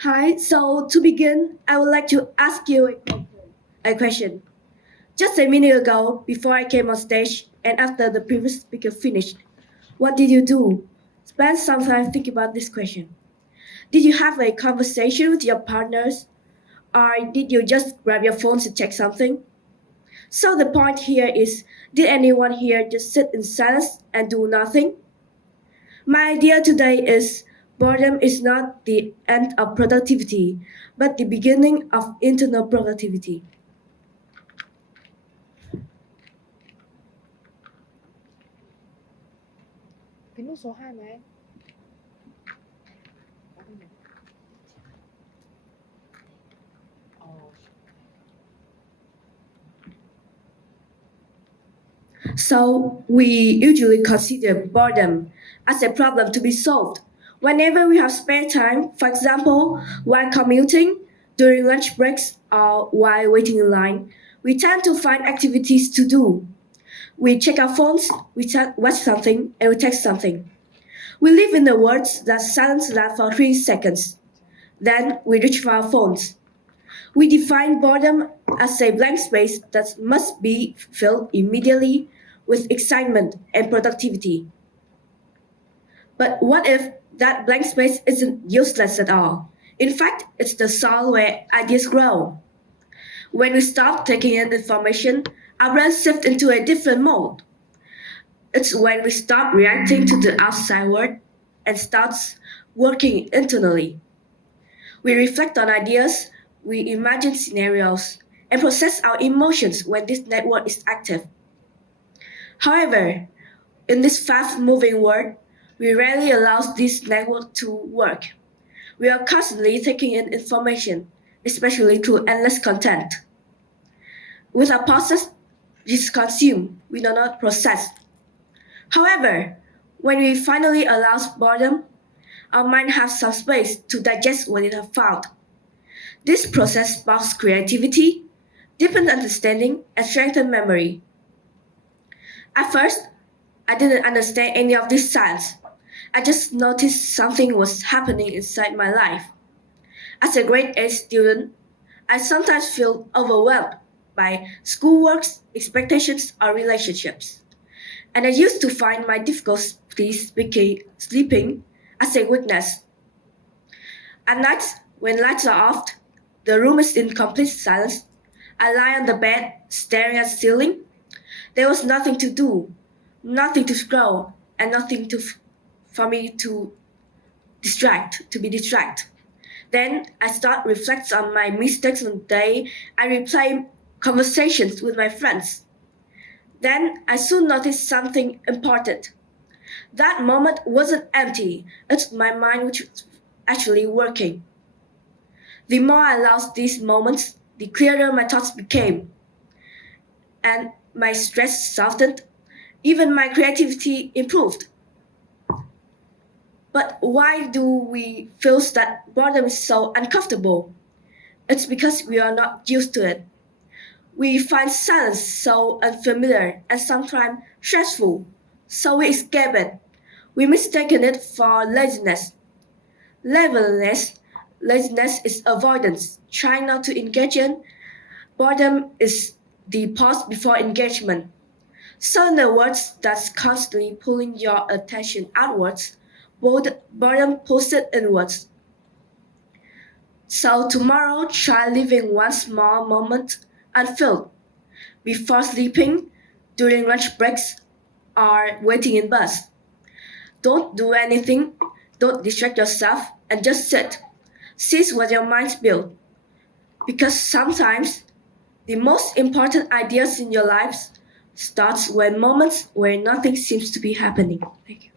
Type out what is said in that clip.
Hi, so to begin, I would like to ask you a question. Just a minute ago, before I came on stage and after the previous speaker finished, what did you do? Spend some time thinking about this question. Did you have a conversation with your partners, or did you just grab your phone to check something? So the point here is, did anyone here just sit in silence and do nothing? My idea today is boredom is not the end of productivity, but the beginning of internal productivity. Tính nút số 2 mà em. Ờ. So we usually consider boredom as a problem to be solved. Whenever we have spare time, for example, while commuting, during lunch breaks, or while waiting in line, we tend to find activities to do. We check our phones, watch something, and we text something. We live in the world that silence lasts for 3 seconds. Then we reach for our phones. We define boredom as a blank space that must be filled immediately with excitement and productivity. But what if that blank space isn't useless at all? In fact, it's the soil where ideas grow. When we stop taking in information, our brains shift into a different mode. It's when we stop reacting to the outside world and starts working internally. We reflect on ideas, we imagine scenarios, and process our emotions when this network is active. However, in this fast moving world, we rarely allow this network to work. We are constantly taking in information, especially through endless content. With our process, is consumed, we do not process. However, when we finally allow boredom, our mind has some space to digest what it has found. This process sparks creativity, deepens understanding, and strengthens memory. At first, I didn't understand any of this science. I just noticed something was happening inside my life. As a grade A student, I sometimes feel overwhelmed by schoolwork, expectations, or relationships. And I used to find my difficulties sleeping as a weakness. At night, when lights are off, the room is in complete silence. I lie on the bed, staring at the ceiling. There was nothing to do, nothing to scroll, and nothing for me to be distracted. Then I start reflect on my mistakes on the day. I replay conversations with my friends. Then I soon noticed something important. That moment wasn't empty. It's my mind which was actually working. The more I lost these moments, the clearer my thoughts became, and my stress softened. Even my creativity improved. But why do we feel that boredom is so uncomfortable? It's because we are not used to it. We find silence so unfamiliar and sometimes stressful, so we escape it. We mistaken it for laziness. Laziness, laziness is avoidance, trying not to engage in. Boredom is the pause before engagement. So in the words that's constantly pulling your attention outwards, boredom pulls it inwards. So tomorrow, try living one small moment unfilled before sleeping, during lunch breaks, or waiting in bus. Don't do anything, don't distract yourself, and just sit. Seize what your mind built. Because sometimes the most important ideas in your lives starts when moments where nothing seems to be happening. Thank you.